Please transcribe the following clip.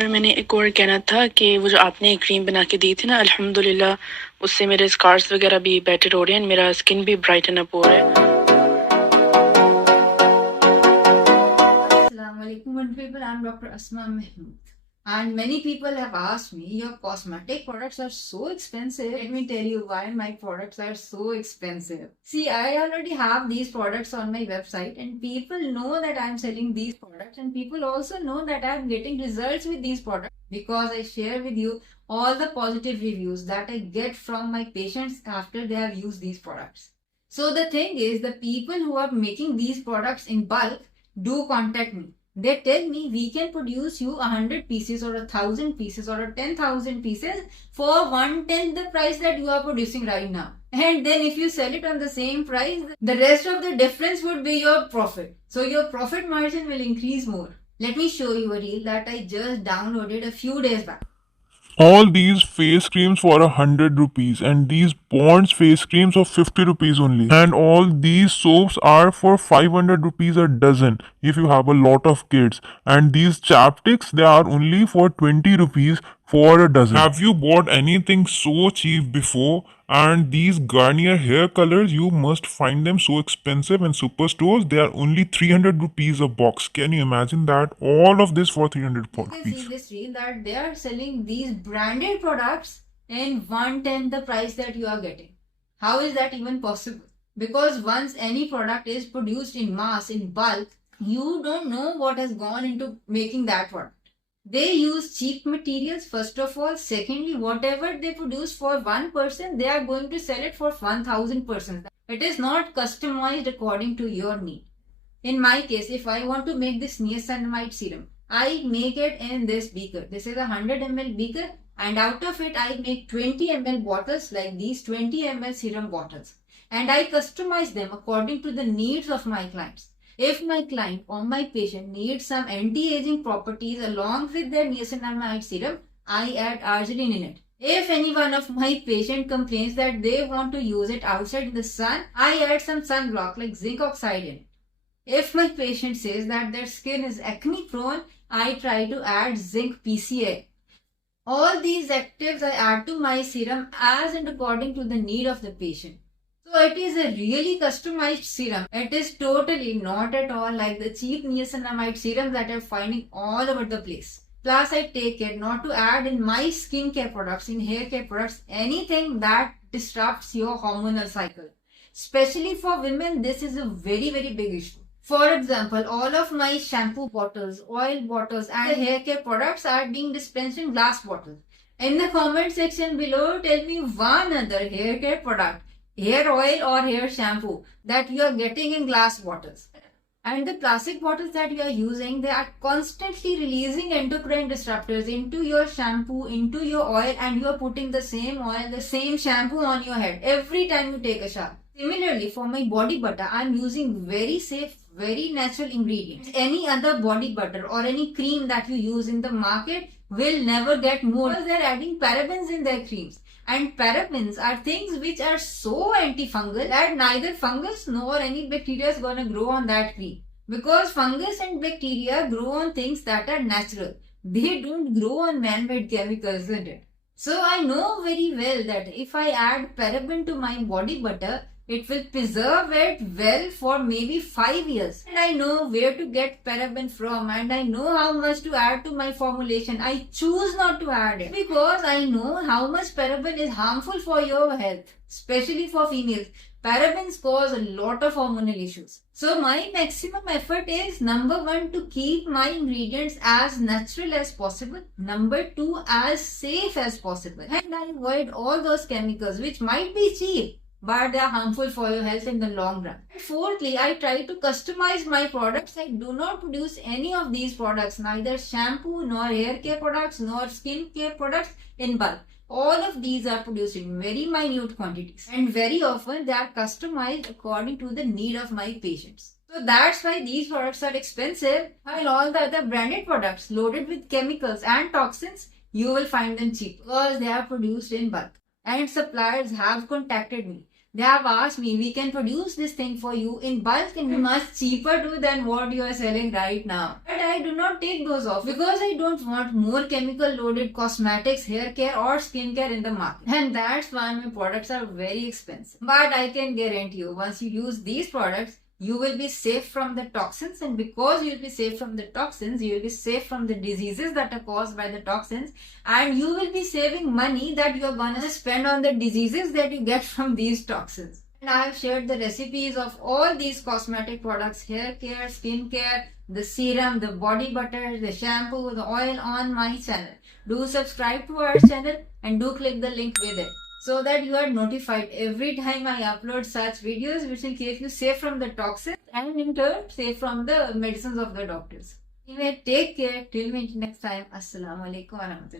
और मैंने एक और कहना था कि वो जो आपने क्रीम बना के दी थी ना, अल्हम्दुलिल्लाह उससे मेरे स्कार्स वगैरह भी बेटर हो रहे हैं, मेरा स्किन भी ब्राइटन अप हो रहा है। Assalamualaikum people, I'm Dr. Asma and many people have asked me, your cosmetic products are so expensive. Let me tell you why my products are so expensive. See, I already have these products on my website and people know that I'm selling these products, and people also know that I'm getting results with these products because I share with you all the positive reviews that I get from my patients after they have used these products. So the thing is, the people who are making these products in bulk do contact me. They tell me we can produce you 100 pieces or 1,000 pieces or 10,000 pieces for 1/10 the price that you are producing right now. And then if you sell it on the same price, the rest of the difference would be your profit. So your profit margin will increase more. Let me show you a reel that I just downloaded a few days back. All these face creams for 100 rupees, and these Bond's face creams of 50 rupees only, and all these soaps are for 500 rupees a dozen if you have a lot of kids, and these chapsticks they are only for 20 rupees for a dozen. Have you bought anything so cheap before? And these Garnier hair colors, you must find them so expensive in superstores. They are only 300 rupees a box. Can you imagine that? All of this for 300 You can see rupees. this reel that they are selling these branded products in 1/10 the price that you are getting. How is that even possible? Because once any product is produced in mass, in bulk, you don't know what has gone into making that product. They use cheap materials, first of all. Secondly, whatever they produce for one person, they are going to sell it for 1,000 persons. It is not customized according to your need. In my case, if I want to make this niacinamide serum, I make it in this beaker. This is a 100 ml beaker, and out of it I make 20 ml bottles like these 20 ml serum bottles. And I customize them according to the needs of my clients. If my client or my patient needs some anti-aging properties along with their niacinamide serum, I add arginine in it. If any one of my patient complains that they want to use it outside in the sun, I add some sunblock like zinc oxide in it. If my patient says that their skin is acne prone, I try to add zinc PCA. All these actives I add to my serum as and according to the need of the patient. So it is a really customized serum. It is totally not at all like the cheap niacinamide serums that I'm finding all over the place. Plus, I take care not to add in my skincare products, in hair care products, anything that disrupts your hormonal cycle. Especially for women, this is a very big issue. For example, all of my shampoo bottles, oil bottles and hair care products are being dispensed in glass bottles. In the comment section below, tell me one other hair care product, hair oil or hair shampoo that you are getting in glass bottles. And the plastic bottles that you are using, they are constantly releasing endocrine disruptors into your shampoo, into your oil, and you are putting the same oil, the same shampoo on your head every time you take a shower. Similarly, for my body butter, I am using very safe, very natural ingredients. Any other body butter or any cream that you use in the market will never get more because they are adding parabens in their creams. And parabens are things which are so antifungal that neither fungus nor any bacteria is going to grow on that cream. Because fungus and bacteria grow on things that are natural. They don't grow on man-made chemicals, isn't it? So I know very well that if I add paraben to my body butter, it will preserve it well for maybe 5 years. And I know where to get paraben from, and I know how much to add to my formulation. I choose not to add it because I know how much paraben is harmful for your health, especially for females. Parabens cause a lot of hormonal issues. So my maximum effort is, number one, to keep my ingredients as natural as possible. Number two, as safe as possible. And I avoid all those chemicals which might be cheap, but they are harmful for your health in the long run. Fourthly, I try to customize my products. I do not produce any of these products, neither shampoo, nor hair care products, nor skin care products in bulk. All of these are produced in very minute quantities, and very often they are customized according to the need of my patients. So that's why these products are expensive, while all the other branded products loaded with chemicals and toxins, you will find them cheap because they are produced in bulk. And suppliers have contacted me They have asked me, we can produce this thing for you in bulk and much cheaper too than what you are selling right now. But I do not take those off because I don't want more chemical loaded cosmetics, hair care or skincare in the market. And that's why my products are very expensive. But I can guarantee you, once you use these products, you will be safe from the toxins, and because you will be safe from the toxins, you will be safe from the diseases that are caused by the toxins, and you will be saving money that you are gonna spend on the diseases that you get from these toxins. And I have shared the recipes of all these cosmetic products, hair care, skin care, the serum, the body butter, the shampoo, the oil on my channel. Do subscribe to our channel and do click the link with it, so that you are notified every time I upload such videos which will keep you safe from the toxins and in turn safe from the medicines of the doctors. Anyway, take care. Till we meet next time. Assalamu alaikum warahmatullahi.